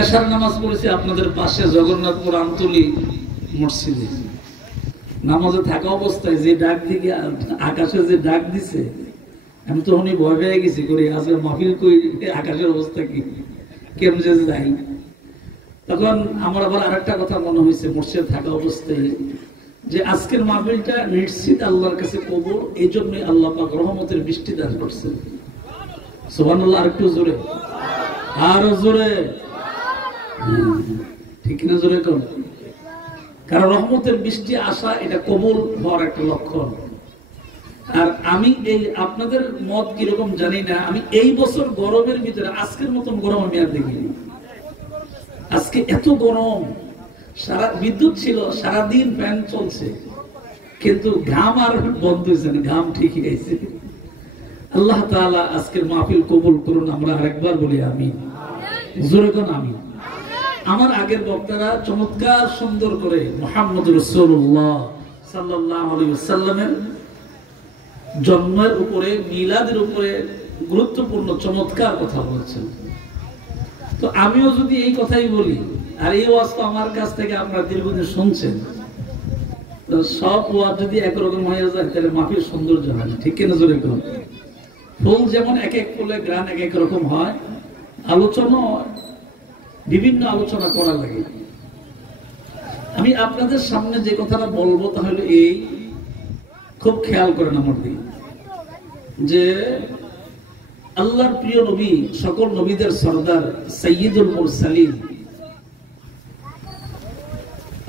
এশার নামাজ পড়েছি আপনাদের পাশে জগন্নাথপুর আমতলী মসজিদে। নামাজে থাকা অবস্থায় যে ডাক দিকে আকাশে যে ডাক দিছে, আমি তো অনেক ভয় পেয়ে গেছি করি আজকে মাহফিল কই, আকাশের অবস্থা কি, কেমন যে যাই। তখন আমার আবার আরেকটা কথা মনে হয়েছে মসজিদে থাকা অবস্থায়, যে আজকের মাহফিলটা নিশ্চিত আল্লাহর কাছে কবুল, এই জন্যই আল্লাহ পাক রহমতের বৃষ্টি দান করছেন। সুবহানাল্লাহ। আর একটু জোরে, আরো জোরে, ঠিক না? জোরে কর। কারণ রহমতের বৃষ্টি আসা এটা কবুল হওয়ার একটা লক্ষণ। আর আমি এই আপনাদের মত কিরকম জানি না, আমি এই বছর গরমের ভিতরে আজকের মতন গরম আমি আর দেখিনি। আজকে এত গরম, সারা বিদ্যুৎ ছিল, সারাদিন ফ্যান চলছে, কিন্তু ঘাম আর বন্ধ হয়েছে না, ঘাম ঠিকই গেছে। আল্লাহ তাআলা আজকের মাহফিল কবুল করুন, আমরা আরেকবার বলি আমিন। জোরে কোন আমিন। আমার আগের বক্তারা চমৎকার সুন্দর করে মুহাম্মদ রাসূলুল্লাহ সাল্লাল্লাহু আলাইহি ওয়াসাল্লামের জন্মের উপরে, মিলাদের উপরে গুরুত্বপূর্ণ চমৎকার কথা বলছেন। তো আমিও যদি এই কথাই বলি, আর এই ওয়াজ তো আমার কাছ থেকে আপনারা দীর্ঘদিন শুনছেন, তো সব ওয়াজ যদি একরকম হয়ে যায় তাহলে মাহফিল সৌন্দর্য হয় না, ঠিক কিনা? জোরে কোন। ফুল যেমন এক এক ফুলে গ্রান এক এক রকম হয়, আলোচনা বিভিন্ন আলোচনা করা লাগে। আমি আপনাদের সামনে যে কথাটা বলবো তাহলে এই, খুব খেয়াল করেন আমার দিকে, যে আল্লাহর প্রিয় নবী, সকল নবীদের সরদার সাইয়্যিদুল মুরসালিন,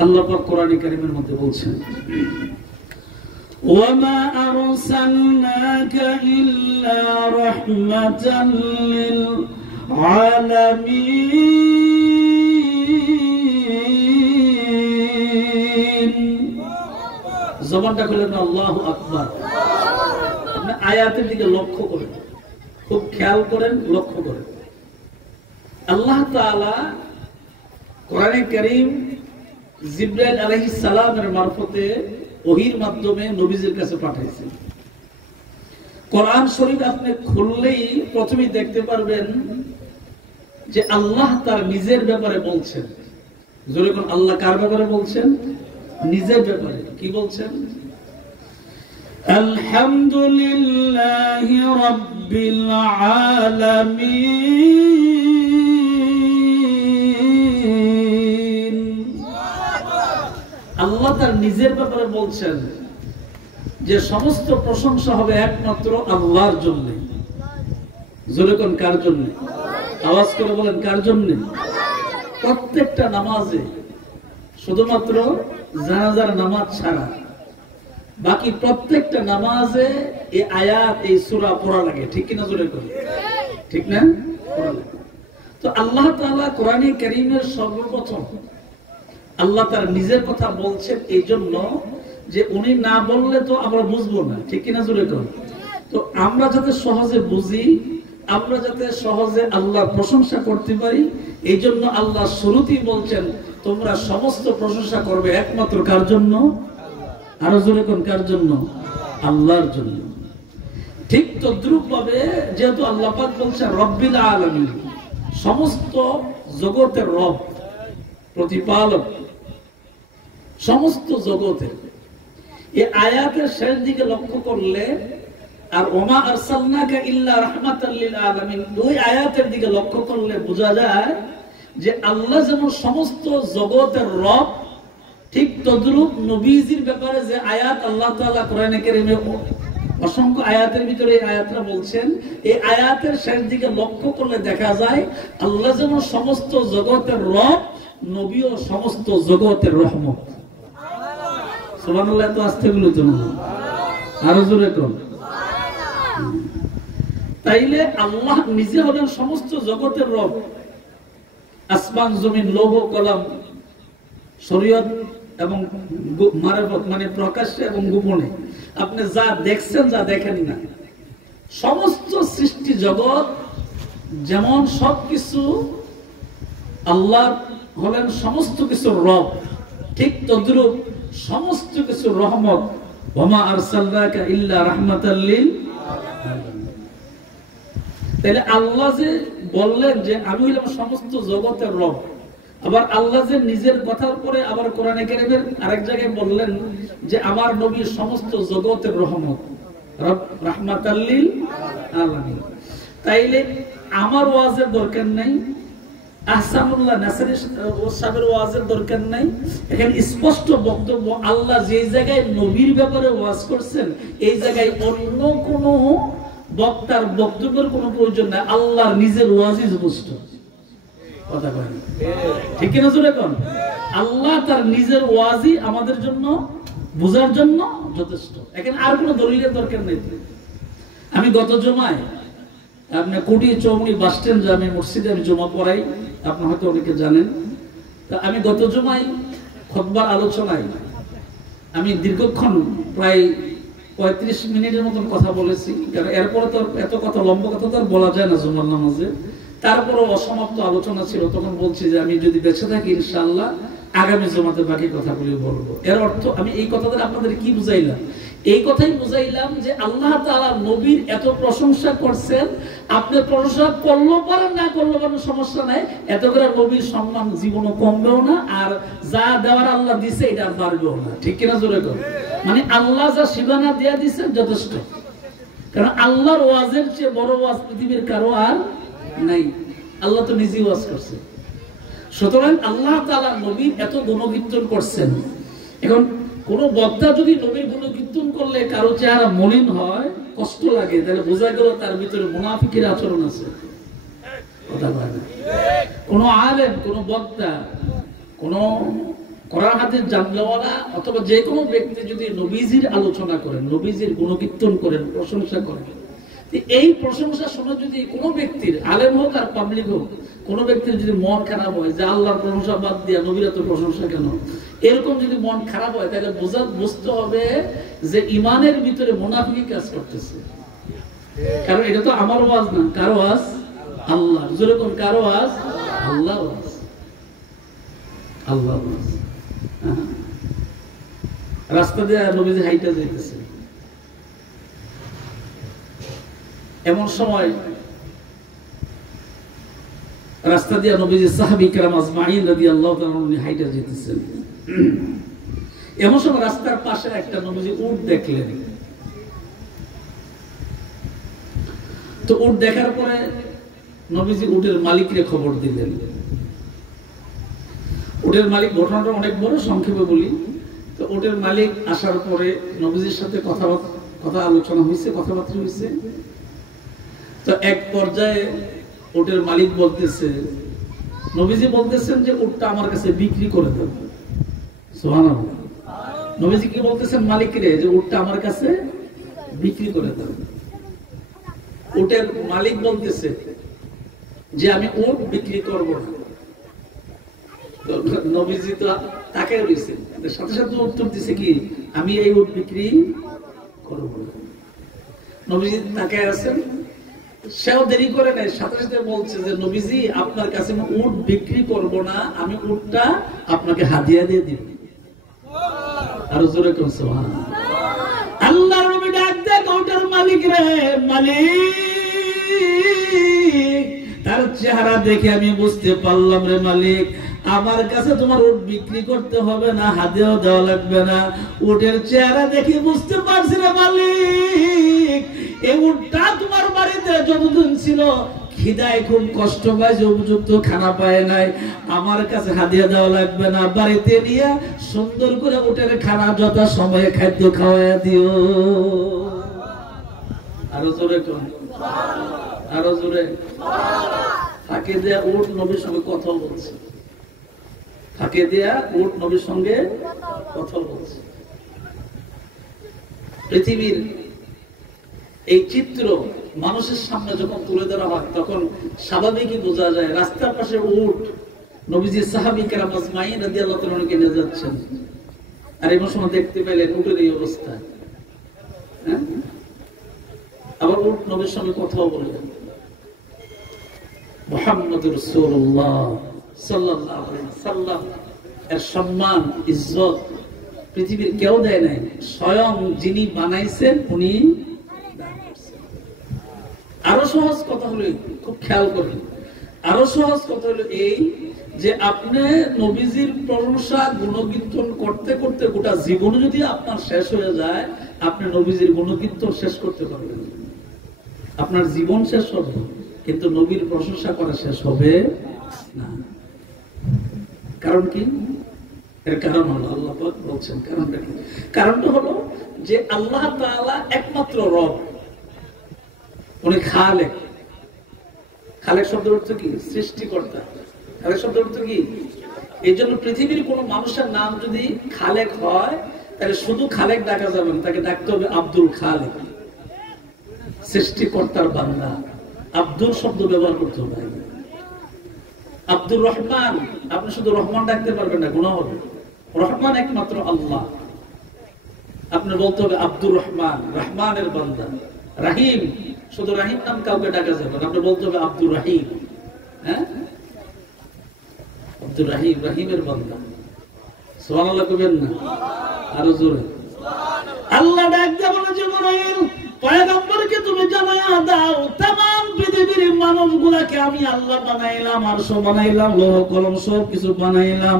আল্লাহ পাক কোরআনে কারীমের মধ্যে বলছেন, ওয়ামা আরসালনাকা ইল্লা রাহমাতাল লিল আলামিন। জবানটা খুলে না, আল্লাহু আকবার। আপনি আয়াতের দিকে লক্ষ্য করেন, খুব খেয়াল করেন, লক্ষ্য করেন। আল্লাহ তাআলা কোরআনে কারীম জিবরাইল আলাইহিস সালামের মারফতে ওহীর মাধ্যমে নবীজির কাছে পাঠাইছেন। কোরআন শরীফ আপনি খুললেই প্রথমেই দেখতে পারবেন যে আল্লাহ তার নিজের ব্যাপারে বলছেন। জোরে কোন, আল্লাহ কার ব্যাপারে বলছেন? নিজের ব্যাপারে। কি বলছেন? আলহামদুলিল্লাহি রাব্বিল আলামিন। আল্লাহ তার নিজের ব্যাপারে বলছেন যে সমস্ত প্রশংসা হবে একমাত্র আল্লাহর জন্য। জোরে কোন, কার জন্য? আওয়াজ করে বলেন, কার জন্য? প্রত্যেকটা নামাজে, শুধুমাত্র জানাজার নামাজ ছাড়া বাকি প্রত্যেকটা নামাজে এই আয়াত, এই সূরা পড়া লাগে, ঠিক কিনা? জোরে করে, ঠিক না? পড়া লাগে। তো আল্লাহ তাআলা কোরআনে কারীমের সর্বপ্রথম আল্লাহ তার নিজের কথা বলছেন এই জন্য যে উনি না বললে তো আমরা বুঝবো না, ঠিক কিনা? জোরে করে। তো আমরা যাতে সহজে বুঝি, আমরা যাতে সহজে আল্লাহর প্রশংসা করতে পারি, এই জন্য আল্লাহ শুরুতেই বলছেন তোমরা সমস্ত প্রশংসা করবে একমাত্র কার জন্য? আরো জোরে কোন, কার জন্য? আল্লাহর জন্য। ঠিক তদ্রুপ ভাবে যেহেতু আল্লাহ পাক বলছেন রব্বিল আলামিন, সমস্ত জগতের রব, প্রতিপালক সমস্ত জগতের, এই আয়াতের শেষ দিকে লক্ষ্য করলে, আর ওমা আরসালনাকা ইল্লা রাহমাতাল লিল আলামিন, ওই আয়াতের দিকে লক্ষ্য করলে বোঝা যায় যে আল্লাহ যেমন সমস্ত জগতের রব, ঠিক তদ্রূপ নবীজির ব্যাপারে যে আয়াত আল্লাহ তাআলা কোরআনে কারীমে অসংখ্য আয়াতের ভিতরে এই আয়াতটা বলছেন, এই আয়াতের শেষ দিকে লক্ষ্য করলে দেখা যায় আল্লাহ যেমন সমস্ত জগতের রব, নবীও সমস্ত জগতের রহমত। সুবহানাল্লাহ। তো আস্তে বলো তো, আরো জোরে করুন। তাইলে আল্লাহ নিজে হলেন সমস্ত জগতের রব। আসমান জমিন, লৌহ কলম, শরীয়ত এবং মারিফত, মানে প্রকাশ্যে এবং গোপনে, আপনি যা দেখছেন যা দেখেন না, সমস্ত সৃষ্টি জগৎ যেমন সবকিছু আল্লাহ হলেন সমস্ত কিছু রব, ঠিক তদ্রূপ সমস্ত কিছু রহমত। ওমা আরসালনাকা ইল্লা রাহমাতাল লিল আলামিন। তাহলে আল্লাহ যে বললেন যে আমি হইলাম সমস্ত জগতের রব। আবার আল্লাহ যে নিজের কথার পরে আবার কোরআনে কারীমের আরেক জায়গায় বললেন যে আমার নবী সমস্ত জগতের রহমত, রাহমাতাল লিল আলামিন। তাইলে আমার ওয়াজের দরকার নাই, আহসানুল্লাহ নাসরি সাহেবের ওয়াজের দরকার নাই। এখানে স্পষ্ট বক্তব্য, আল্লাহ যে জায়গায় নবীর ব্যাপারে ওয়াজ করছেন এই জায়গায় অন্য কোন বক্তার বক্তব্যের কোনো প্রয়োজন নাই, আল্লাহর নিজের ওয়াজই যথেষ্ট। কথা বলেন ঠিক কিনা জোরে কোন? আল্লাহ তার নিজের ওয়াজই আমাদের জন্য বোঝার জন্য যথেষ্ট। এখানে আর কোনো দলিলের দরকার নেই। আমি গত জুমায় আপনি কোটি চৌমুনি বাস স্ট্যান্ড জামে মসজিদে আমি জমা পড়াই, আপনি হয়তো অনেকে জানেন। তা আমি গত জুমায় খুতবার আলোচনায় আমি দীর্ঘক্ষণ প্রায় 35 মিনিটের মতন কথা বলেছি, কারণ এরপরে তো এত কথা লম্বা কথা তো আর বলা যায় না জুমার নামাজে। তারপরও অসমাপ্ত আলোচনা ছিল, তখন বলছি যে আমি যদি বেঁচে থাকি ইনশাআল্লাহ আগামী জমাতে বাকি কথাগুলি বলবো। এর অর্থ আমি এই কথাটা আপনাদের কি বুঝাইলাম? এই কথাই বুঝাইলাম যে আল্লাহ তাআলা নবীর এত প্রশংসা করছেন, আপনি প্রশংসা করলেও পারেন না করলেও পারেন সমস্যা নাই, এত করে নবীর সম্মান জীবনও কমবেও না, আর যা দেওয়ার আল্লাহ দিছে এটা আর বাড়বেও না। ঠিক কিনা জোরে কর? মানে আল্লাহ যা সীমানা দেয়া দিচ্ছেন যথেষ্ট, কারণ আল্লাহর ওয়াজের চেয়ে বড় ওয়াজ পৃথিবীর কারো আর নাই। আল্লাহ তো নিজেই ওয়াজ করছে। সুতরাং আল্লাহ তাআলা নবীর এত গুণকীর্তন করছেন। এখন কোন বক্তা যদি নবীর গুণকীর্তন করলে কারো চেহারা মলিন হয়, কষ্ট লাগে, তাহলে বোঝা গেল তার ভিতরে মুনাফিকের আচরণ আছে। কথা বলে না। কোন আলেম, কোন বক্তা, কোন কোরআন হাদিস জানলেওয়ালা অথবা যে কোনো ব্যক্তি যদি নবীজির আলোচনা করেন, নবীজির গুণকীর্তন করেন, প্রশংসা করেন, এই প্রশংসা শুনে যদি কোনো ব্যক্তির, আলেম হোক আর পাবলিক হোক, কোনো ব্যক্তির যদি মন খারাপ হয় যে আল্লাহর প্রশংসা বাদ দিয়া নবীর এত প্রশংসা কেন, এরকম যদি মন খারাপ হয় তাহলে বুঝতে হবে যে ইমানের ভিতরে মুনাফিকি কাজ করতেছে। কারণ এটা তো আমার ওয়াজ না, কারো ওয়াজ আল্লাহ। যেরকম কারো ওয়াজ আল্লাহ ওয়াজ, আল্লাহ ওয়াজ। রাস্তা দিয়ে নবীজি হাইটা যাইতেছে, এমন সময় রাস্তা দিয়ে নবীজি সাহাবী কিরাম আজমাইন রাদিয়াল্লাহু তাআলা উনি হাইটা যেতেছেন। এমন সময় রাস্তার পাশে একটা নবীজি উট দেখলেন। তো উট দেখার পরে নবীজি উটের মালিককে খবর দিলেন। উটের মালিক, ঘটনাটা অনেক বড়, সংক্ষেপে বলি। তো উটের মালিক আসার পরে নবীজির সাথে কথা আলোচনা হয়েছে, কথাবার্তা হয়েছে। তো এক পর্যায়ে উটের মালিক বলতেছে, নবীজি বলতেছেন যে উটটা আমার কাছে বিক্রি করে দেব। সুবহানাল্লাহ। নবীজি কি বলতেছেন মালিকরে যে উটটা আমার কাছে বিক্রি করে দেব। উটের মালিক বলতেছে যে আমি উট বিক্রি করব না। তো নবীজি তো তাকে রইছে, সাথে সাথে উত্তর দিছে কি, আমি এই উট বিক্রি করব না। নবীজি তাকে আছেন, সেও দেরি করে নাই, সাথে সাথে বলছে যে নবীজি আপনার কাছে আমি উট বিক্রি করব না, আমি উটটা আপনাকে হাদিয়া দিয়ে দিব। আর জোরে কোন সুবহানাল্লাহ। আল্লাহর নবী ডাক দেন উটের মালিক রে, মালিক, তার চেহারা দেখে আমি বুঝতে পারলাম রে মালিক, আমার কাছে তোমার উট বিক্রি করতে হবে না, হাদিয়াও দেওয়া লাগবে না। উটের চেহারা দেখে বুঝতে পারছি রে মালিক, এই উটটা তোমার বাড়িতে যতদিন ছিল খিদায় খুব কষ্ট পায়, উপযুক্ত খানা পায় নাই, আমার কাছে হাদিয়া দেওয়া লাগবে না, বাড়িতে নিয়ে সুন্দর করে উটের খানা যথা সময়ে খাদ্য খাওয়াইয়া দিও। আরো জোরে কোন, আরো জোরে। ফাঁকে দেয়া উট নবীর সঙ্গে কথা বলছে, ফাঁকে দেয়া উট নবীর সঙ্গে কথা বলছে। পৃথিবীর এই চিত্র মানুষের সামনে যখন তুলে ধরা হয় তখন স্বাভাবিকই বোঝা যায়। রাস্তার পাশে উট, নবীজি সাহাবী কেরাম আজমাইন রাদিয়াল্লাহু তাআলা নিয়ে যাচ্ছেন, আর এমন সময় দেখতে পেলেন উটের এই অবস্থা। আবার উট নবীর সঙ্গে কথাও বললেন। মুহাম্মদুর রাসূলুল্লাহ সাল্লাল্লাহু আলাইহি ওয়াসাল্লাম এর সম্মান ইজ্জত পৃথিবীর কেউ দেয় নাই, স্বয়ং যিনি বানাইছেন উনি। আরো সহজ কথা হলো, খুব খেয়াল করবেন, আরো সহজ কথা হলো এই যে আপনি নবীজির প্রশংসা গুণকীর্তন করতে করতে গোটা জীবন যদি আপনার শেষ হয়ে যায়, আপনি নবীজির গুণকীর্তন শেষ করতে পারবেন। আপনার জীবন শেষ হবে কিন্তু নবীর প্রশংসা করা শেষ হবে না। কারণ কি? এর কারণ হলো আল্লাহ পাক বলছেন কারণটা কি? কারণটা হলো যে আল্লাহ তাআলা একমাত্র রব, উনি খালেক। খালেক শব্দের অর্থ কি? সৃষ্টিকর্তা। খালেক শব্দের অর্থ কি? এই জন্য পৃথিবীর কোন মানুষের নাম যদি খালেক হয় তাহলে শুধু খালেক ডাকা যাবে না, তাকে ডাকতে হবে আব্দুল খালেক, সৃষ্টিকর্তার বান্দা। আব্দুল শব্দ ব্যবহার করতে হবে। আব্দুর রহমান, আপনি শুধু রহমান ডাকতে পারবেন না, গুনাহ হবে। রহমান একমাত্র আল্লাহ, আপনি বলতে হবে আব্দুর রহমান, রহমানের বান্দা। রাহিম, শুধু রাহিম নাম কাউকে ডাকা যাবে না, আপনি বলতে হবে আব্দুর রাহিম। হ্যাঁ, আব্দুর রাহিম, রাহিমের বান্দা। সুবহানাল্লাহ কইবেন না? আরো জোরে আল্লাহ ডাক দিয়ে বলে, জিবরাইল পয়গম্বরকে তুমি জানায়া দাও तमाम পৃথিবীর মানুষগুলোকে আমি আল্লাহ বানাইলাম, আরশ বানাইলাম, লৌহ কলম সব কিছু বানাইলাম,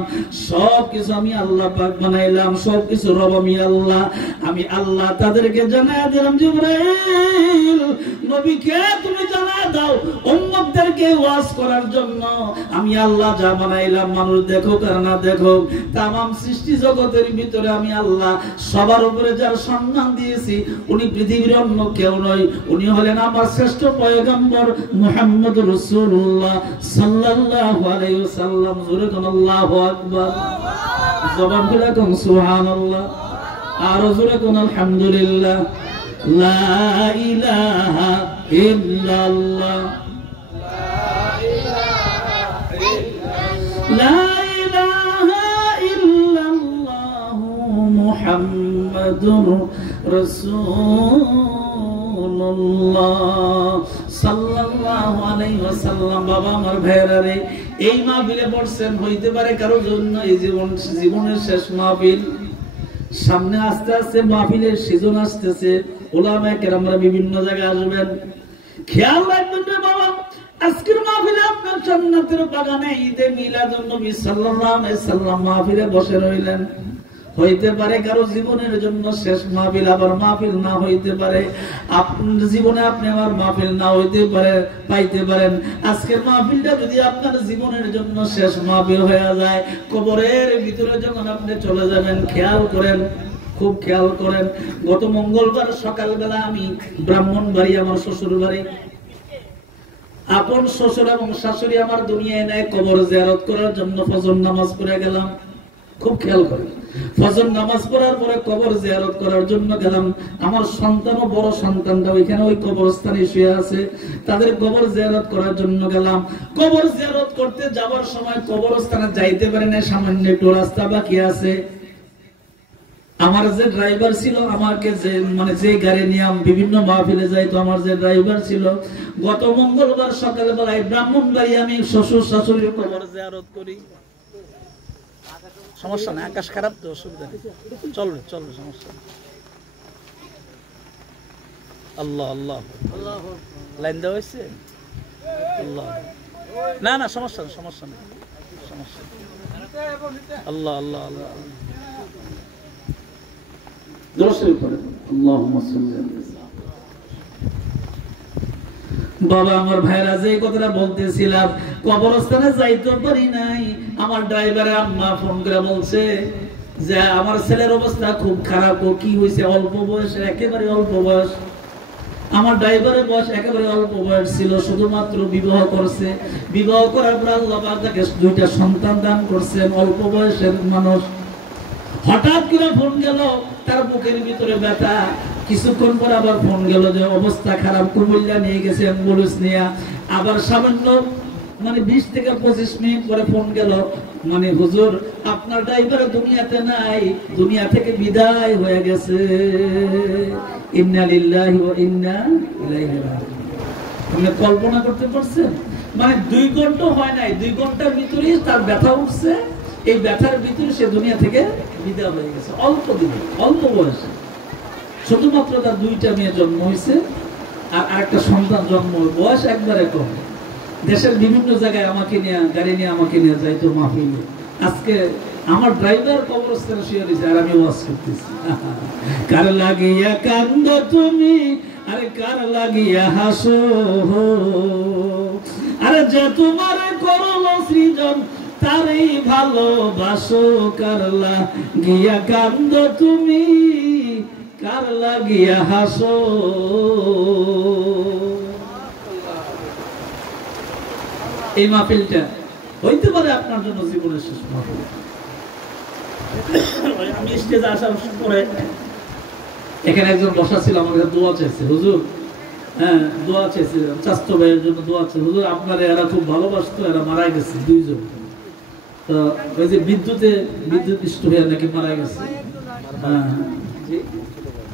সব কিছু আমি আল্লাহ পাক বানাইলাম, সব কিছু রব আমি আল্লাহ। আমি আল্লাহ তাদেরকে জানায়া দিলাম, জিবরাইল নবীকে তুমি জানায়া দাও উম্মতদেরকে ওয়াজ করার জন্য আমি আল্লাহ যা বানাইলাম, মানুষ দেখুক আর না দেখুক, तमाम সৃষ্টি জগতের ভিতরে আমি আল্লাহ সবার উপরে যার সম্মান দিয়েছি উনি পৃথিবীর অন্য কেউ নয়, উনি হলেন আমার শ্রেষ্ঠ পয়গম্বর মুহাম্মদ রাসূলুল্লাহ সাল্লাল্লাহু আলাইহি ওয়াসাল্লাম। জোরে কোন আল্লাহু আকবার, জবান খুলে কোন সুবহানাল্লাহ, আর জোরে কোন আলহামদুলিল্লাহ। লা ইলাহা ইল্লাল্লাহ, লা ইলাহা ইল্লাল্লাহ মুহাম্মাদুর রাসূলুল্লাহ সাল্লাল্লাহু আলাইহি ওয়াসাল্লাম। বাবা আমার ভাইরা রে, এই মাহফিলে পড়ছেন, হইতে পারে কারোর জন্য এই জীবনের শেষ মাহফিল। সামনে আস্তে আস্তে মাহফিলের সিজন আসতেছে, উলামায়ে কেরামরা বিভিন্ন জায়গায় আসবেন। খেয়াল রাখবেন রে বাবা, আজকের মাহফিলে আপনার জান্নাতের বাগানে ঈদে মিলাদুন নবী সাল্লাল্লাহু আলাইহি সাল্লাম মাহফিলে বসে রইলেন। হইতে পারে কারো জীবনের জন্য শেষ মাহফিল, আবার মাহফিল না হইতে পারে, আপনার জীবনে আপনি আমার মাহফিল না হইতে পারে পাইতে পারেন। আজকের মাহফিলটা যদি আপনার জীবনের জন্য শেষ মাহফিল হয়ে যায়, কবরের ভিতরে যখন আপনি চলে যাবেন, খেয়াল করেন, খুব খেয়াল করেন। গত মঙ্গলবার সকালবেলা আমি ব্রাহ্মণবাড়ি, আমার শ্বশুর বাড়ি, আপন শ্বশুর এবং শাশুড়ি আমার দুনিয়ায় নেয় কবর জিয়ারত করার জন্য ফজর নামাজ পড়ে গেলাম। খুব খেয়াল করেন, ফজর নামাজ পড়ার পরে কবর জিয়ারত করার জন্য গেলাম। আমার সন্তান ও বড় সন্তানটা ওইখানে ওই কবরস্থানে শুয়ে আছে, তাদের কবর জিয়ারত করার জন্য গেলাম। কবর জিয়ারত করতে যাওয়ার সময় কবরস্থানে যাইতে পারি না, সামান্য একটু রাস্তা বাকি আছে। আমার যে ড্রাইভার ছিল, আমাকে যে গাড়ি নিয়ে বিভিন্ন মাহফিলে যাই, তো আমার যে ড্রাইভার ছিল, গত মঙ্গলবার সকালবেলায় ব্রাহ্মণবাড়ি আমি শ্বশুর শাশুড়ির কবর জিয়ারত করি। সমস্যা নেই, আকাশ খারাপ তো, অসুবিধা নেই, চলবে চলবে, সমস্যা নেই। আল্লাহ আল্লাহ, লাইন দেওয়া হয়েছে, আল্লাহ, না না সমস্যা নেই, সমস্যা নেই, সমস্যা নেই। আল্লাহ আল্লাহ আল্লাহ, বাবা আমার ভাইরা, যে কথাটা বলতেছিলাম, কবরস্থানে যাইতে পারি নাই। আমার ড্রাইভারের আম্মা ফোন করে বলছে যে আমার ছেলের অবস্থা খুব খারাপ। ও কি হয়েছে? অল্প বয়স, একেবারে অল্প বয়স। আমার ড্রাইভারের বয়স একেবারে অল্প বয়স ছিল, শুধুমাত্র বিবাহ করছে। বিবাহ করার পর আল্লাহ পাক তাকে 2টা সন্তান দান করছেন, অল্প বয়সের মানুষ। হঠাৎ করে ফোন গেল, তার বুকের ভিতরে ব্যথা। কিছুক্ষণ পর আবার ফোন গেল যে অবস্থা খারাপ, কুমিল্লা নিয়ে গেছে অ্যাম্বুলেন্স নিয়ে। আবার সামান্য 20 থেকে 25 মিনিট পরে ফোন গেল, হুজুর আপনার ড্রাইভার দুনিয়াতে নাই, দুনিয়া থেকে বিদায় হয়ে গেছে। ইন্না লিল্লাহি ওয়া ইন্না ইলাইহি রাজিউন। আপনি কল্পনা করতে পারছেন? 2 ঘন্টা হয় নাই, 2 ঘন্টার ভিতরেই তার ব্যথা উঠছে। এই ব্যথার ভিতরে সে দুনিয়া থেকে বিদায় হয়ে গেছে, অল্প দিনে, অল্প বয়সে। শুধুমাত্র তার 2টা মেয়ে জন্ম হয়েছে আর আরেকটা সন্তান জন্ম, বয়স একবারে কম। দেশের বিভিন্ন জায়গায় আমাকে নিয়ে গাড়ি নিয়ে আমাকে নিয়ে যাইতো মাহফিলে। আজকে আমার ড্রাইভার কবরস্থানে শুয়ে রয়েছে আর আমি ওয়াজ করতেছি। কার লাগিয়া কান্দ তুমি, আরে কার লাগিয়া হাসো, আরে যে তোমার করলো সৃজন তারই ভালোবাসো। কার লাগিয়া কান্দ তুমি, কার লাগিয়া হাসো। এই মাহফিলটা হইতে পারে আপনার জন্য জীবনের শেষ মাহফিল। আমি স্টেজে আসার পরে এখানে একজন বসা ছিল, আমার কাছে দোয়া চাইছে, হুজুর হ্যাঁ দোয়া চাইছে, চাস্তো ভাইয়ের জন্য দোয়া চাইছে, হুজুর আপনারা এরা খুব ভালোবাসতো, এরা মারা গেছে দুইজন। তো ওই যে বিদ্যুৎ স্পৃষ্ট হয়ে নাকি মারা গেছে। হ্যাঁ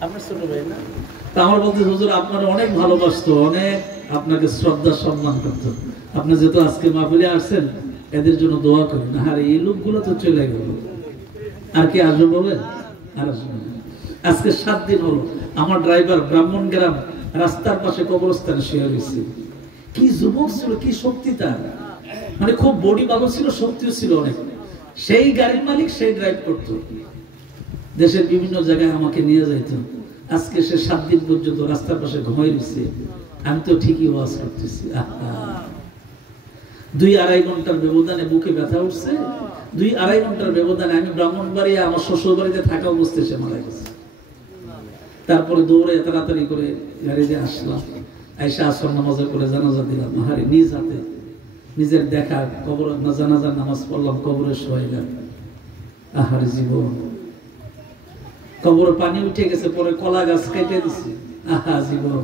আপনার ছোট ভাই না? তা আমার বলতে হুজুর আপনারা অনেক ভালোবাসতো, অনেক আপনাকে শ্রদ্ধা সম্মান করতো। আপনি যেহেতু আজকে মাহফিলে আসছেন, এদের জন্য দোয়া করেন। আর এই লোকগুলো তো চলে গেল, আর কি আসবে বলেন? আর আসবে না। আজকে 7 দিন হলো আমার ড্রাইভার ব্রাহ্মণগ্রাম রাস্তার পাশে কবরস্থানে শুয়ে রয়েছে। কি যুবক ছিল, কি শক্তি তার, মানে খুব বডি ভালো ছিল, শক্তিও ছিল অনেক। সেই গাড়ির মালিক, সেই ড্রাইভ করতো, দেশের বিভিন্ন জায়গায় আমাকে নিয়ে যাইতো। আজকে সে 7 দিন পর্যন্ত রাস্তার পাশে ঘুমাই রয়েছে, আমি তো ঠিকই ওয়াজ করতেছি। 2-2.5 ঘন্টার ব্যবধানে বুকে ব্যথা উঠছে। 2-2.5 ঘন্টার ব্যবধানে আমি ব্রাহ্মণবাড়িয়া আমার শ্বশুর বাড়িতে থাকা অবস্থায় সে মারা গেছে। তারপরে দৌড়ে তাড়াতাড়ি করে গাড়িতে আসলাম, আইসা আসর নামাজের করে জানাজা দিলাম। আহারে নিজ হাতে নিজের দেখা কবর জানাজার নামাজ পড়লাম, কবরে শোয়াইলাম। আহারে জীবন, কবরে পানি উঠে গেছে, পরে কলা গাছ কেটে দিছে। আহা জীবন,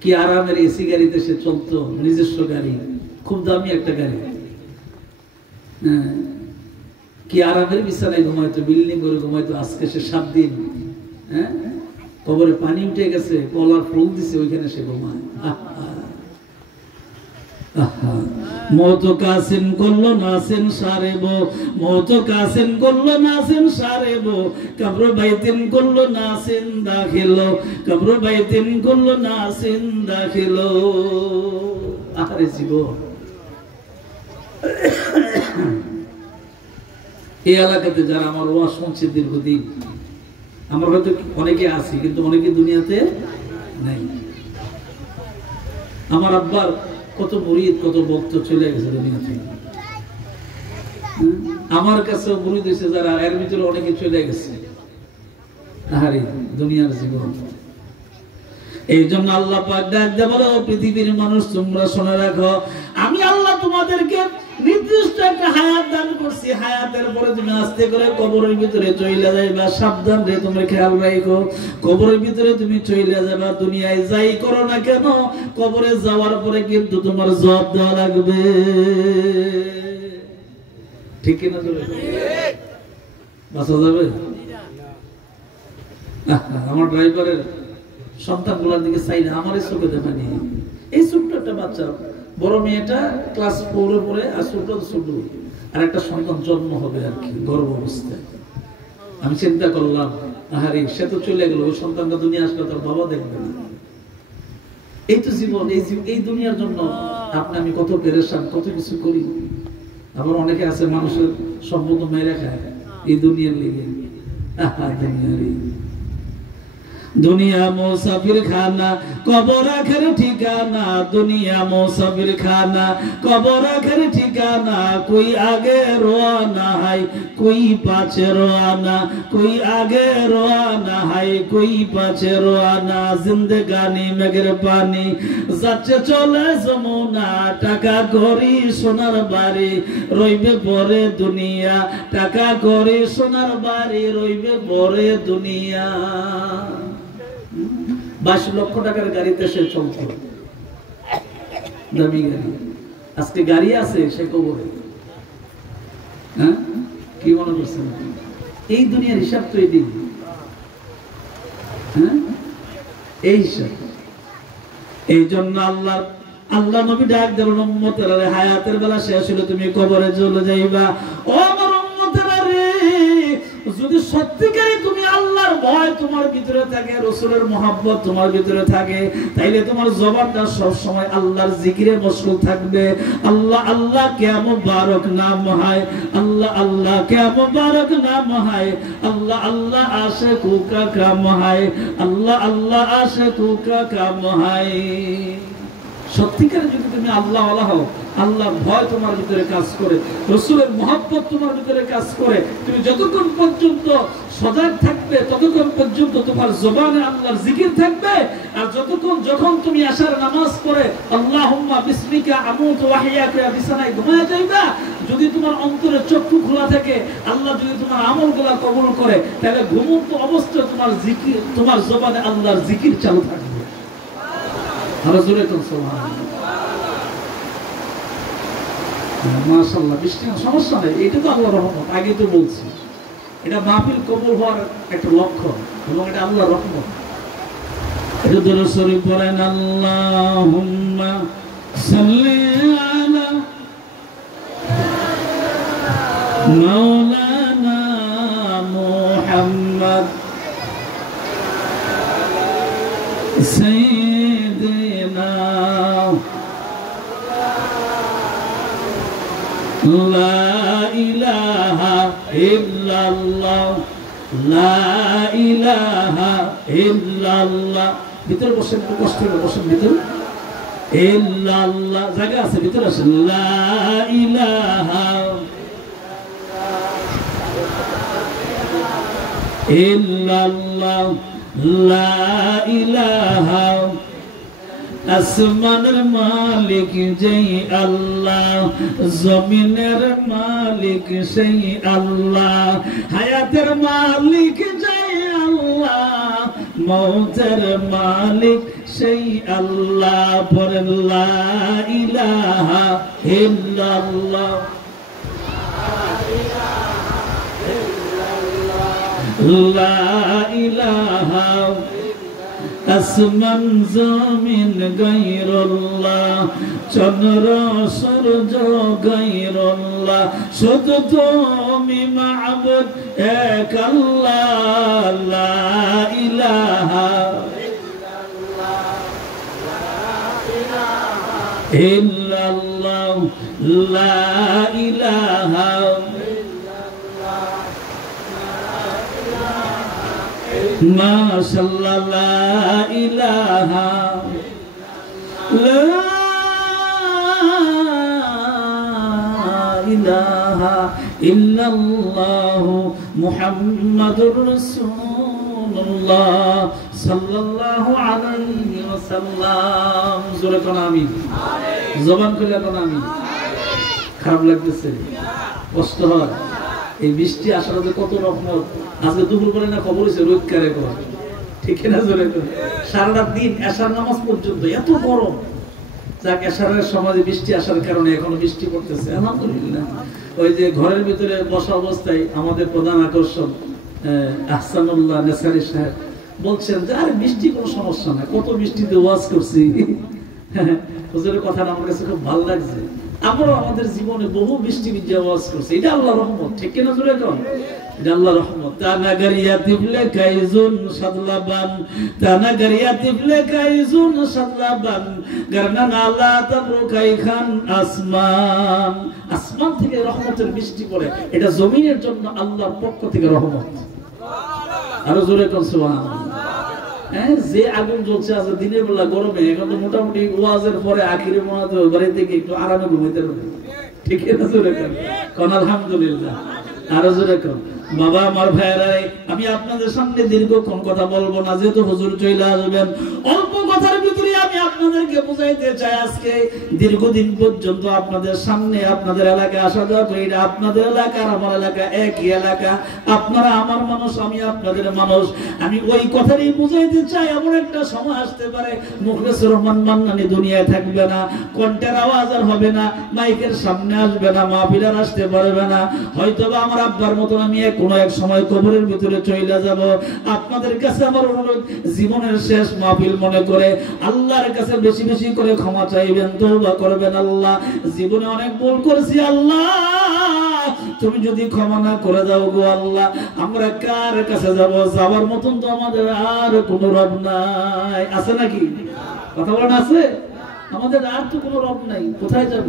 কি আরামের এসি গাড়িতে সে চলতো, নিজস্ব গাড়ি, খুব দামি একটা গাড়ি। কি আরামের বিছানায় ঘুমাইতো, বিল্ডিং করে ঘুমাইতো। আজকে সে 7 দিন কবরে পানি উঠে গেছে, কলার ফুল দিছে, ওইখানে সে ঘুমায়। মত কাসিন করলো নাসিন সারেব, মত কাসিন করলো নাসিন সারেব, কবর বাইতিন করলো নাসিন দাখিল, কবর বাইতিন করলো নাসিন দাখিল। আরে জীবন, এই এলাকাতে যারা আমার ওয়াজ শুনছে দীর্ঘদিন, আমরা হয়তো অনেকে আছি কিন্তু অনেকে দুনিয়াতে নাই। আমার আব্বার কত মুরিদ, কত ভক্ত চলে গেছে দুনিয়া থেকে। আমার কাছে মুরিদ হয়েছে যারা, এর ভিতরে অনেকে চলে গেছে। আহারে দুনিয়ার জীবন। এই জন্য আল্লাহ পাক ডাক দিয়ে বলে, পৃথিবীর মানুষ তোমরা শুনে রাখো, আমি আল্লাহ তোমাদেরকে নির্দিষ্ট একটা হায়াত দান করছি। হায়াতের পরে তুমি আস্তে করে কবরের ভিতরে চলে যাইবা। সাবধান রে, তুমি খেয়াল রাখো, কবরের ভিতরে তুমি চলে যাবা। দুনিয়ায় যাই করো না কেন, কবরে যাওয়ার পরে কিন্তু তোমার জবাব দেওয়া লাগবে। ঠিক কিনা? বাঁচা যাবে? আমার ড্রাইভারের সন্তানগুলোর দিকে চাই না, আমারই চোখে দেখানি। এই ছোট্ট একটা বাচ্চা, বড় মেয়েটা ক্লাস 4-এ পড়ে, আর ছোট আর একটা সন্তান জন্ম হবে আর কি, গর্ভ অবস্থায়। আমি চিন্তা করলাম, আহারে সে তো চলে গেল, ওই সন্তানটা দুনিয়া আসলে তার বাবা দেখবে না। এই তো জীবন, এই দুনিয়ার জন্য আপনি আমি কত পেরেশান, কত কিছু করি। আবার অনেকে আছে মানুষের সম্পদ মেরে খায় এই দুনিয়ার লেগে। दुनिया मुसाफिर खाना कबर आखिर ठिकाना, दुनिया मुसाफिर खाना कबर आखिर ठिकाना। कोई आगे रोआना है, कोई पाछे रोआना, कोई आगे रोआना है, कोई पाछे रोआना। जिंदगानी मेघेर पानी যাচ্ছে চলে যমুনা, টাকা করি সোনার বাড়ি রইবে পরে দুনিয়া, টাকা করি সোনার বাড়ি রইবে পরে দুনিয়া। 22 লক্ষ টাকার গাড়িতে সে চলত, দামি গাড়ি। আজকে গাড়ি আছে সে কবরে। হ্যাঁ, কি মনে করছেন? এই দুনিয়ার হিসাব তো এই দিন। হ্যাঁ, এই হিসাব। এই জন্য আল্লাহ নবী ডাক দিলেন, উম্মতেরা রে, হায়াতের বেলা শেষ হলে তুমি কবরে চলে যাইবা। ও আমার উম্মতেরা রে, যদি সত্যিকারই তুমি আল্লাহর ভয় তোমার ভিতরে থাকে, রাসূলের মহব্বত তোমার ভিতরে থাকে, তাইলে তোমার জবানটা সব সময় আল্লাহর জিকিরে মশগুল থাকবে। আল্লাহ আল্লাহ क्या मुबारक नाम है, अल्लाह अल्लाह क्या मुबारक नाम है, अल्लाह अल्लाह आशिकों का काम है, अल्लाह अल्लाह आशिकों का काम है। সত্যিকার যদি তুমি আল্লাহ ওয়ালা হও, আল্লাহর ভয় তোমার ভিতরে কাজ করে, রাসূলের মহব্বত তোমার ভিতরে কাজ করে, তুমি যতক্ষণ পর্যন্ত সজাগ থাকবে ততক্ষণ পর্যন্ত তোমার জবানে আল্লাহর জিকির থাকবে। আর যখন তুমি আশার নামাজ পড়ে আল্লাহুম্মা বিসমিকা আমুতু ওয়া আহইয়াকা বিছানায় ঘুমায় যাইবা, যদি তোমার অন্তরে চক্ষু খোলা থাকে, আল্লাহ যদি তোমার আমলগুলো কবুল করে, তাহলে ঘুমন্ত অবস্থায় তোমার জিকির, তোমার জবানে আল্লাহর জিকির চালু থাকবে। মাশাআল্লাহ, বৃষ্টি সমস্যা নেই, এটা তো আল্লাহর রহমত। আগে তো বলছি এটা মাহফিল কবুল হওয়ার একটা লক্ষণ এবং এটা আল্লাহর রহমত। এটা দরুদ শরীফ পড়েন, আল্লাহুম্মা সাল্লি আলা মাওলানা মুহাম্মদ সাইয়্যিদিনা লা ইলাহা ইল্লাল্লাহ লা ইলাহা ইল্লাল্লাহ। ভিতরে বসেন, একটু কষ্ট করে বসেন ভিতরে। ইল্লাল্লাহ জায়গা আছে, ভিতরে আসেন। লা ইলাহা ইল্লাল্লাহ লা ইলাহা। আসমানের মালিক যেই আল্লাহ, জমিনের মালিক সেই আল্লাহ, হায়াতের মালিক যেই আল্লাহ, মৌতের মালিক সেই আল্লাহ। পড়েন লা ইলাহা ইল্লাল্লাহ লা ইলাহা। আসমান জমিন গায়রুল্লাহ, চন্দ্র সূর্য গায়রুল্লাহ, শুধু তুমি মাবুদ এক আল্লাহ। লা ইলাহা ইল্লাল্লাহ লা ইলাহা। মাশাআল্লাহ লা ইলাহা লা ইলাহা ইল্লাল্লাহ মুহাম্মাদুর রাসূলুল্লাহ সাল্লাল্লাহু আলাইহি ওয়াসাল্লাম। জোরে কোন আমিন, জবান খুলে কোন আমিন। খারাপ লাগতেছে, কষ্ট হয়, এই বৃষ্টি আসার কত রহমত। আজকে দুপুর করে না খবর হয়েছে রোদ কারে করে, ঠিক না? জোরে সারা দিন এশার নামাজ পর্যন্ত এত গরম, যাক এশারের সময় বৃষ্টি আসার কারণে এখনো বৃষ্টি পড়তেছে, আলহামদুলিল্লাহ। ওই যে ঘরের ভিতরে বসা অবস্থায় আমাদের প্রধান আকর্ষণ আহসানুল্লাহ নেসারি সাহেব বলছেন যে আরে বৃষ্টি কোনো সমস্যা না, কত বৃষ্টিতে ওয়াজ করছি। হুজুরের কথাটা আমার কাছে খুব ভালো লাগছে। আমরাও আমাদের জীবনে বহু বৃষ্টি ভিজে ওয়াজ করছি, এটা আল্লাহর রহমত, ঠিক না? জোরে কোন এটা আল্লাহর রহমত। তানাগারিয়া তিবলে কাইজুন সাদলাবান, তানাগারিয়া তিবলে কাইজুন সাদলাবান, গারনা নালা তাবরুকাই খান আসমান। আসমান থেকে রহমতের বৃষ্টি পড়ে, এটা জমিনের জন্য আল্লাহর পক্ষ থেকে রহমত। আরো জোরে কোন সুবহানাল্লাহ। যে আগুন জ্বলছে আজ দিনের বেলা গরমে, এখন তো মোটামুটি ওয়াজের পরে আখিরে মনে হয় বাড়ি থেকে একটু আরামে ঘুমাইতে পারবে, ঠিক না? জোরে কোন আলহামদুলিল্লাহ। আরো জোরে কোন। বাবা আমার ভাইয়েরা, আমি আপনাদের সামনে দীর্ঘক্ষণ কথা বলবো না, যেহেতু হুজুর চলে আসবেন। অল্প কথার ভিতরে আমি আপনাদেরকে বুঝাইতে চাই, আজকে দীর্ঘদিন পর্যন্ত আপনাদের সামনে আপনাদের এলাকায় আসা যাওয়া করি না। আপনাদের এলাকা আর আমার এলাকা একই এলাকা, আপনারা আমার মানুষ, আমি আপনাদের মানুষ। আমি ওই কথারই বুঝাইতে চাই, এমন একটা সময় আসতে পারে মুখলেসুর রহমান মান্নানী দুনিয়ায় থাকবে না, কণ্ঠের আওয়াজ আর হবে না, মাইকের সামনে আসবে না, মাহফিল আর আসতে পারবে না। হয়তোবা আমার আব্বার মতন আমি কোনো এক সময় কবরের ভিতরে চলে যাব। আপনাদের কাছে আমার অনুরোধ, জীবনের শেষ মাহফিল মনে করে আল্লাহর কাছে বেশি বেশি করে ক্ষমা চাইবেন, তওবা করবেন। আল্লাহ, জীবনে অনেক ভুল করেছি, আল্লাহ তুমি যদি ক্ষমা না করে দাও গো আল্লাহ, আমরা কার কাছে যাব? যাওয়ার মতন তো আমাদের আর কোনো রব নাই। আছে নাকি? কথা বলেন, আছে? আমাদের আর তো কোনো রব নাই। কোথায় যাব?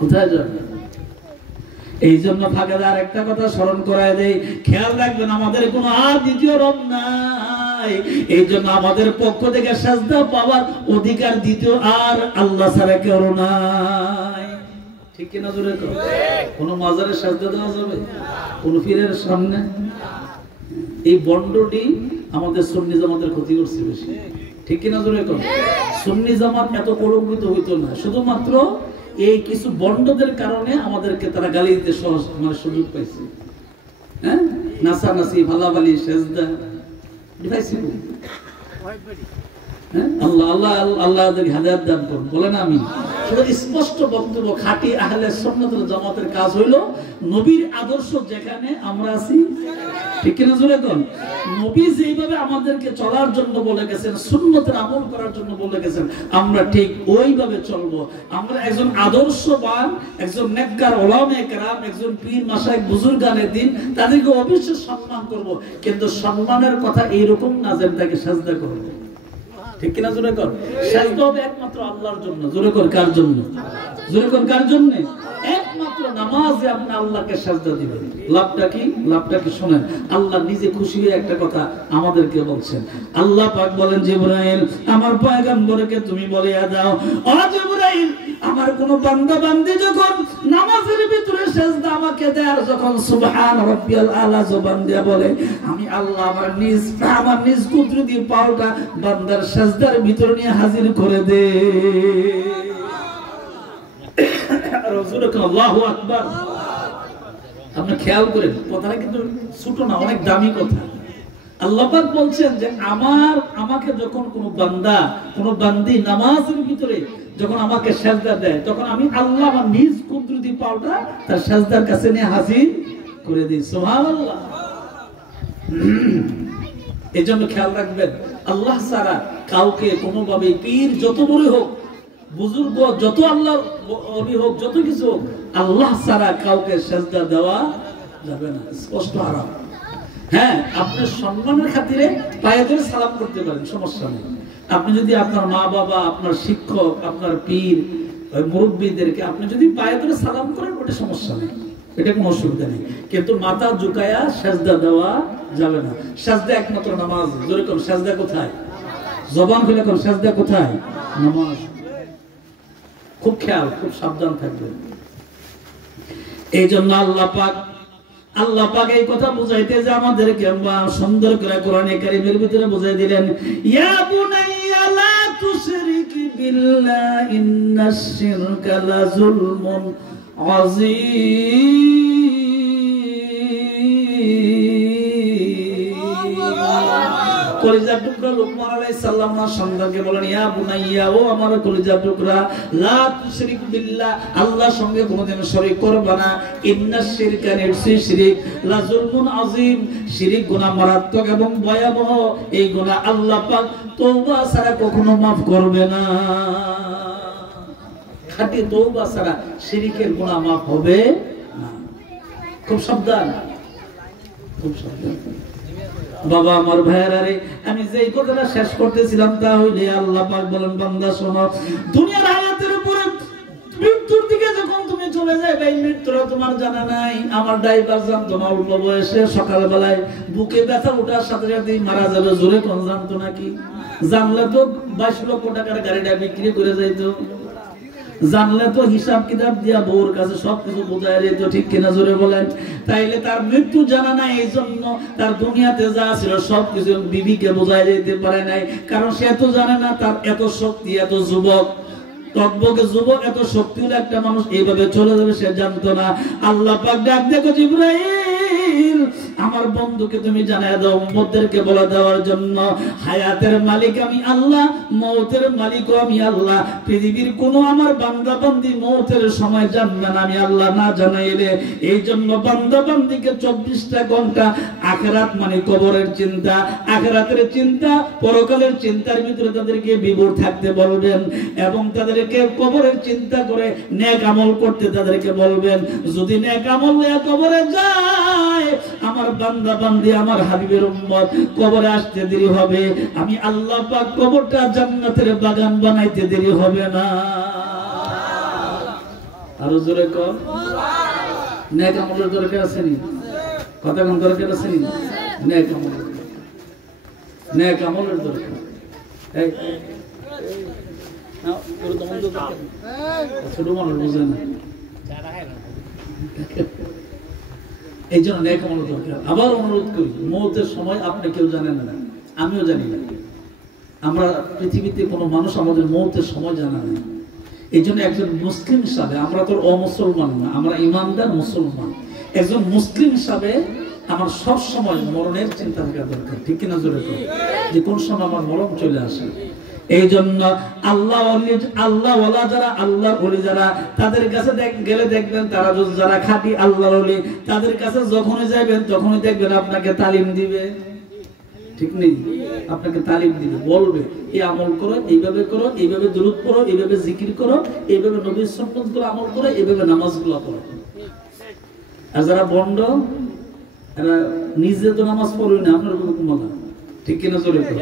কোথায় যাব? এই জন্য ফাঁকেদার একটা কথা স্মরণ করায় দেই, খেয়াল রাখবেন আমাদের কোনো আর দ্বিতীয় রব নাই। এই জন্য আমাদের পক্ষ থেকে সাজদা পাওয়ার অধিকার দ্বিতীয় আর আল্লাহ ছাড়া কেউ নাই। ঠিক কিনা জোরে কর? কোনো মাজারে সাজদা দেওয়া যাবে? কোন পীরের সামনে? এই বন্ডটি আমাদের সুন্নি জামাতের ক্ষতি করছে বেশি। ঠিক কিনা জোরে কর? সুন্নি জামাত এত কলঙ্কিত হইতো না, শুধুমাত্র এই কিছু বন্ডদের কারণে আমাদেরকে তারা গালি দিতে সুযোগ পাইছে। হ্যাঁ, নাচানাচি, ভালাবালি, সেজদা পাইছি। আল্লাহ আল্লাহ আল্লাহ হেদায়েত দান করুন, বলেন আমিন। শুধু স্পষ্ট বক্তব্য, খাঁটি আহলে সুন্নাত ওয়াল জামাতের কাজ হইল নবীর আদর্শ যেখানে আমরা আছি, ঠিক কিনা জোরে কোন? নবী যেইভাবে আমাদেরকে চলার জন্য বলে গেছেন, সুন্নতের আমল করার জন্য বলে গেছেন, আমরা ঠিক ওইভাবে চলবো। আমরা একজন আদর্শবান, একজন নেককার উলামায়ে কেরাম, একজন পীর মাশায়েখ বুজুর্গানের দিন, তাদেরকে অবশ্যই সম্মান করব, কিন্তু সম্মানের কথা এইরকম না যে তাকে সাজদা করব। ঠিক কিনা জোরে কর? সাজদা হবে একমাত্র আল্লাহর জন্য। জোরে কর, কার জন্য? জোরে কর, কার জন্য? একমাত্র নামাজে আপনি আল্লাহকে সাজদা দিবেন। লাভটা কি? লাভটা কি শুনেন। আল্লাহ নিজে খুশি হয়ে একটা কথা আমাদেরকে বলছেন। আল্লাহ পাক বলেন, জিবরাইল আমার পয়গম্বরকে তুমি বলিয়া দাও, ও জিবরাইল, আমার কোন বান্দা বান্দি যখন নামাজের ভিতরে সাজদা আমাকে দেয়, যখন সুবহান রাব্বিয়াল আলা জবান দিয়ে বলে, আমি আল্লাহ আমার নিজ কুদরতি পাওটা বান্দার সাজদার ভিতরে নিয়ে হাজির করে দে। আল্লাহু আকবার। আপনি খেয়াল করেন, কথাটা কিন্তু ছোট না, অনেক দামি কথা। আল্লাহ পাক বলছেন যে আমাকে যখন কোন বান্দা, কোন বান্দি নামাজের ভিতরে যখন আমাকে সাজদা দেয়, তখন আমি আল্লাহ আমার নিজ কুদরতি পাওটা তার সাজদার কাছে নিয়ে হাজির করে দিই। সুবহানাল্লাহ। এই জন্য খেয়াল রাখবেন, আল্লাহ ছাড়া কাউকে কোনোভাবে, পীর যত বড় হোক, বুজুর্গ যত আল্লাহ ওলি হোক, যত কিছু হোক, আল্লাহ ছাড়া কাউকে সাজদা দেওয়া যাবে না। স্পষ্ট হারাম। হ্যাঁ, আপনি সম্মানের খাতিরে পায়ে ধরে সালাম করতে পারেন, সমস্যা নেই। আপনি যদি আপনার মা বাবা, আপনার শিক্ষক, আপনার পীর, মুরব্বীদেরকে আপনি যদি পায়ে ধরে সালাম করেন, ওটা সমস্যা নেই, এটা কোনো অসুবিধা নেই। কিন্তু মাথা ঝুঁকায়া সাজদা দেওয়া যাবে না। সাজদা একমাত্র নামাজ। জোরে কোন? সাজদা কোথায়? জবান খুলে কোন? সাজদা কোথায়? নামাজ। খুব খেয়াল, খুব সাবধান থাকবেন। এই জন্য আল্লাহ পাক এই কথা বুঝাইতে যে আমাদেরকে সুন্দর করে কোরআনে কারীমের ভিতরে বুঝাই দিলেন, ইয়া বুনাইয়া লা তুশরিক বিল্লাহ ইন্নাশ শিরকা লাযুলমুন আযীম। কলিজার টুকরা লোকমান আলাইহিস সালাম না সন্তানকে বলেন, ইয়া বুনাইয়া, ও আমার কলিজার টুকরা, লা তুশরিক বিল্লাহ, আল্লাহর সঙ্গে কোনোদিন শরীক করবে না। ইন্নাশ শিরকা, নিশ্চয়ই শিরক, লা যুলমুন আযীম, শিরক গুনাহ মারাত্মক এবং ভয়াবহ। এই গুনাহ আল্লাহ পাক তওবা ছাড়া কখনো maaf করবে না। খাঁটি তওবা ছাড়া শিরকের গুনাহ maaf হবে না। খুব সাবধান, খুব সাবধান। বাবা আমার ভাইয়েরা রে, আমি যে কথাটা শেষ করতেছিলাম তা হইলে আল্লাহ পাক বলেন, বান্দা শোনো, দুনিয়ার হায়াতের উপরে মৃত্যুর দিকে যখন তুমি চলে যাবে, এই মৃত্যুটা তোমার জানা নাই। আমার ড্রাইভার জানতো না অল্প বয়সে সকালবেলায় বুকে ব্যথা ওঠার সাথে সাথে মারা যাবে, জোরে কোন জানতো নাকি? জানলে তো 22 লক্ষ টাকার গাড়িটা বিক্রি করে যাইতো। জানলে তো হিসাব কিতাব দিয়া বউর কাছে সবকিছু বোঝায় যেত। ঠিক কিনা জোরে বলেন? তাইলে তার মৃত্যু জানা নাই, এই জন্য তার দুনিয়াতে যা ছিল সবকিছু বিবিকে বোঝায় যেতে পারে নাই, কারণ সে তো জানে না তার এত শক্তি, এত যুবক, তকবকে যুবক, এত শক্তিশালী একটা মানুষ এইভাবে চলে যাবে, সে জানতো না। আল্লাহ পাক ডাক দেখো, জিবরাইল আমার বন্ধুকে তুমি জানায় দাও, উম্মতদেরকে বলে দেওয়ার জন্য, হায়াতের মালিক আমি আল্লাহ, মওতের মালিকও আমি আল্লাহ। পৃথিবীর কোন আমার বান্দা বান্দি মওতের সময় জানবে না আমি আল্লাহ না জানাইলে। এই জন্য বান্দা বান্দিকে 24টা ঘন্টা আখিরাত মানে কবরের চিন্তা, আখিরাতের চিন্তা, পরকালের চিন্তার ভিতরে তাদেরকে বিভোর থাকতে বলবেন এবং তাদেরকে কবরের চিন্তা করে নেক আমল করতে তাদেরকে বলবেন। যদি নেক আমল নিয়ে কবরে যায়, আমার বান্দা বান্দি আমার হাবিবের উম্মত কবরে আসতে দেরি হবে, আমি আল্লাহ পাক কবরটা জান্নাতের বাগান বানাইতে দেরি হবে না। আরো জোরে কর, নেক আমলের দরকার আছে নি? কথা কোন দরকার আছে নি? নেক আমলের, নেক আমলের দরকার। এই না ওর দমন তো ছোট মানুষ বুঝে না, এই জন্য নেক আমলের দরকার। আবার অনুরোধ করি, মওতের সময় আপনি কেউ জানেন না, আমিও জানি না। আমরা পৃথিবীতে কোনো মানুষ আমাদের মওতের সময় জানা নেই। এই জন্য একজন মুসলিম হিসাবে, আমরা তো অমুসলমান না, আমরা ইমানদার মুসলমান, একজন মুসলিম হিসাবে আমার সব সময় মরণের চিন্তা থাকা দরকার, ঠিক কিনা জোরে কর, যে কোন সময় আমার মরণ চলে আসে। এই জন্য আল্লাহ ওয়ালা যারা, আল্লাহর ওলি যারা, তাদের কাছে গেলে দেখবেন তারা যারা খাঁটি আল্লাহর ওলি, তাদের কাছে যখনই যাবেন তখনই দেখবেন আপনাকে তালিম দিবে, ঠিক নেই? আপনাকে তালিম দিবে, বলবে এই আমল করো, এইভাবে করো, এইভাবে দুরূদ পড়ো, এইভাবে জিকির করো, এইভাবে নবীর সুন্নাত গুলো আমল করো, এইভাবে নামাজগুলো পড়ো। আর যারা বন্ড, এরা নিজে তো নামাজ পড়ে না, আপনার কোনো মনে, ঠিক কিনা চলে করো,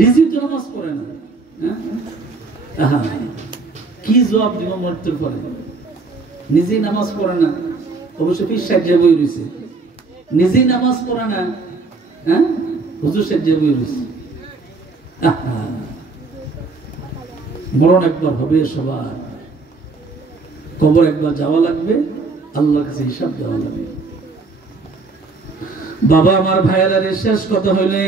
নিজেই তো নামাজ পড়ে না। হ্যাঁ, কি জবাব দিব মৃত্যুর পরে? নিজেই নামাজ পড়ে না, অবশ্য পীর সাহেব বই রয়েছে, নিজেই নামাজ পড়ে না, হ্যাঁ হুজুর সাহেব বই রয়েছে। মরণ একবার হবে সবার, কবর একবার যাওয়া লাগবে, আল্লাহর কাছে হিসাব দেওয়া লাগবে। বাবা আমার ভাইয়েরা, শেষ কথা হইলে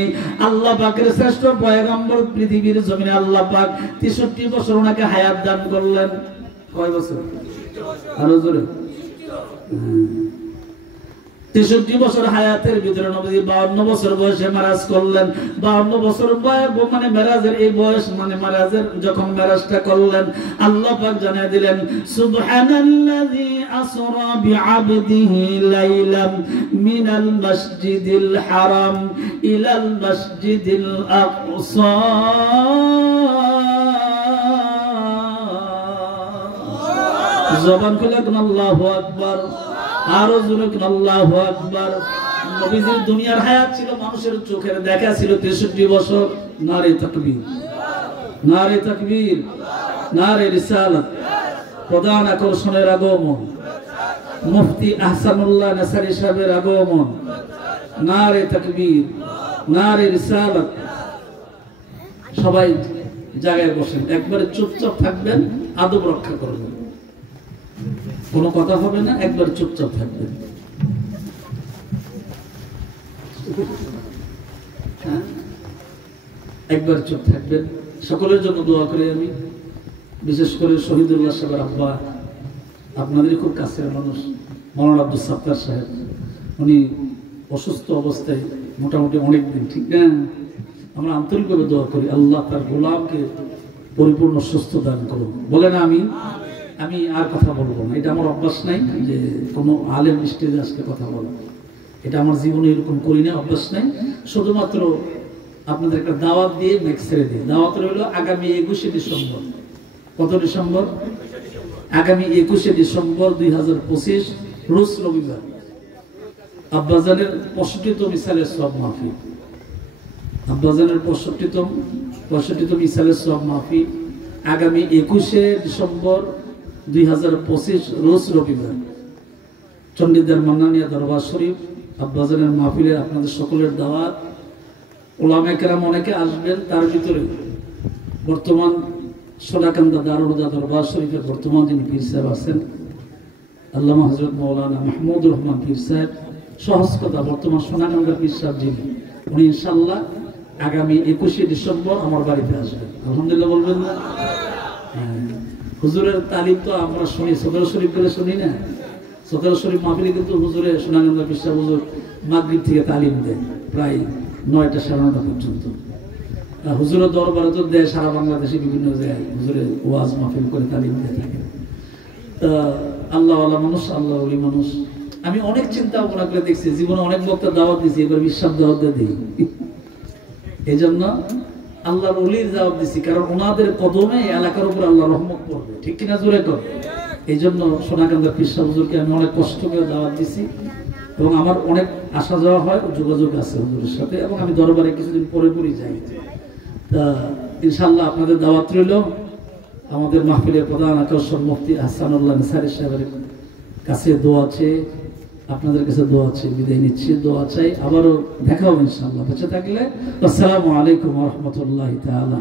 আল্লাহ পাকের শ্রেষ্ঠ পয়গম্বর পৃথিবীর জমিনে আল্লাহ পাক 63 বছর ওনাকে হায়াত দান করলেন। কয় বছর? আরো জোরে। 63 বছর হায়াতের ভিতরে নবী 52 বছর বয়সে মেরাজ করলেন। 52 বছর বয়স মানে মেরাজের এই বয়স, মানে মেরাজের যখন মেরাজটা করলেন, আল্লাহ পাক জানিয়ে দিলেন, সুবহানাল্লাযী আসরা বিআবদিহি লাইলাম মিনাল মাসজিদিল হারাম ইলাল মাসজিদিল আকসা। জবান খুলে আল্লাহু আকবার, আরো জোরে আল্লাহু আকবার। নবীজির দুনিয়ার হায়াত ছিল, মানুষের চোখের দেখা ছিল 63 বছর। নারে তাকবীর, নারে তাকবীর, নারে রিসালাত। প্রধান আকর্ষণের আগমন, মুফতি আহসানুল্লাহ নাসারি সাহেবের আগমন। নারে তাকবীর, নারে রিসালাত। সবাই জায়গায় বসেন, একবারে চুপচাপ থাকবেন, আদব রক্ষা করবেন, কোনো কথা হবে না, একবার চুপচাপ থাকবেন। একবার চুপ থাকবেন। সকলের জন্য দোয়া করি আমি, বিশেষ করে শহীদুল্লাহ সাহেবের আব্বা, আপনাদের খুব কাছের মানুষ, মাওলানা আব্দুল সাত্তার সাহেব, উনি অসুস্থ অবস্থায় মোটামুটি অনেক দিন, ঠিক না? আমরা আন্তরিকভাবে দোয়া করি আল্লাহ তার গোলামকে পরিপূর্ণ সুস্থ দান করুন। বলেন আমিন। আমি আর কথা বলবো না, এটা আমার অভ্যাস নাই যে কোনো আলেম স্টেজে আজকে কথা বলা, এটা আমার জীবনে এরকম করি না, অভ্যাস নাই। শুধুমাত্র আপনাদের একটা দাওয়াত দিয়ে মেক ছেড়ে দিই। দাওয়াত রইল আগামী 21শে ডিসেম্বর। কত ডিসেম্বর? আগামী 21শে ডিসেম্বর 2025 রোজ রবিবার আব্বাজানের 65তম ইসালের সওয়াব মাহফিল। আব্বাজানের 65তম ইসালের সওয়াব মাহফিল আগামী 21শে ডিসেম্বর 2025 রোজ রবিবার চণ্ডীদার মান্নানিয়া দরবার শরীফ আব্বাজানের মাহফিলে আপনাদের সকলের দাওয়াত। ওলামায়ে কেরাম অনেকে আসবেন, তার ভিতরে বর্তমান সোনাকান্দা দারুল হুদা দরবার শরীফের বর্তমান যিনি পীর সাহেব আছেন আল্লামা হযরত মাওলানা মাহমুদুর রহমান পীর সাহেব, সহজ কথা বর্তমান সোনাকান্দার পীর সাহেব যিনি, উনি ইনশাআল্লাহ আগামী 21শে ডিসেম্বর আমার বাড়িতে আসবেন। আলহামদুলিল্লাহ বলবেন না? হুজুরের তালিম তো আমরা শুনি, সদর শরীফ করে শুনি না? সতেরো শরীফ মাহফিলে কিন্তু হুজুরে সোনাগন্ধা পীর সাহেব হুজুর মাগরিব থেকে তালিম দেন প্রায় 9টা সাড়ে 9টা পর্যন্ত। হুজুরের দরবারে তো দেয় সারা বাংলাদেশে বিভিন্ন জায়গায় হুজুরে ওয়াজ মাহফিল করে তালিম দিয়ে থাকে। তা আল্লাহওয়ালা মানুষ, আল্লাহ ওলি মানুষ। আমি অনেক চিন্তা ভাবনা করে দেখছি, জীবনে অনেক বক্তা দাওয়াত দিয়েছি, এবার বিশ্বাস দাওয়াত দিয়ে দিই। এই জন্য আল্লাহর ওলির দাওয়াত দিছি, কারণ ওনাদের কদমে এলাকার উপর আল্লাহ রহমত পড়বে, ঠিক কিনা জোরে কর। এই জন্য সোনাকান্দা পীর সাহেব হুজুরকে আমি অনেক কষ্ট করে দাওয়াত দিছি, এবং আমার অনেক আসা যাওয়া হয়, যোগাযোগ আছে হুজুরের সাথে, এবং আমি দরবারে কিছুদিন পরে পরই যাই। তা ইনশাআল্লাহ আপনাদের দাওয়াত রইল। আমাদের মাহফিলের প্রধান আকর্ষণ মুফতি আহসানুল্লাহ নিসারী সাহেবের কাছে দোয়া চেয়ে, আপনাদের কাছে দোয়া চেয়ে বিদায় নিচ্ছি। দোয়া চাই, আবারও দেখা হবে ইনশাআল্লাহ বেঁচে থাকলে। আসসালামু আলাইকুম ওয়া রাহমাতুল্লাহি তাআলা।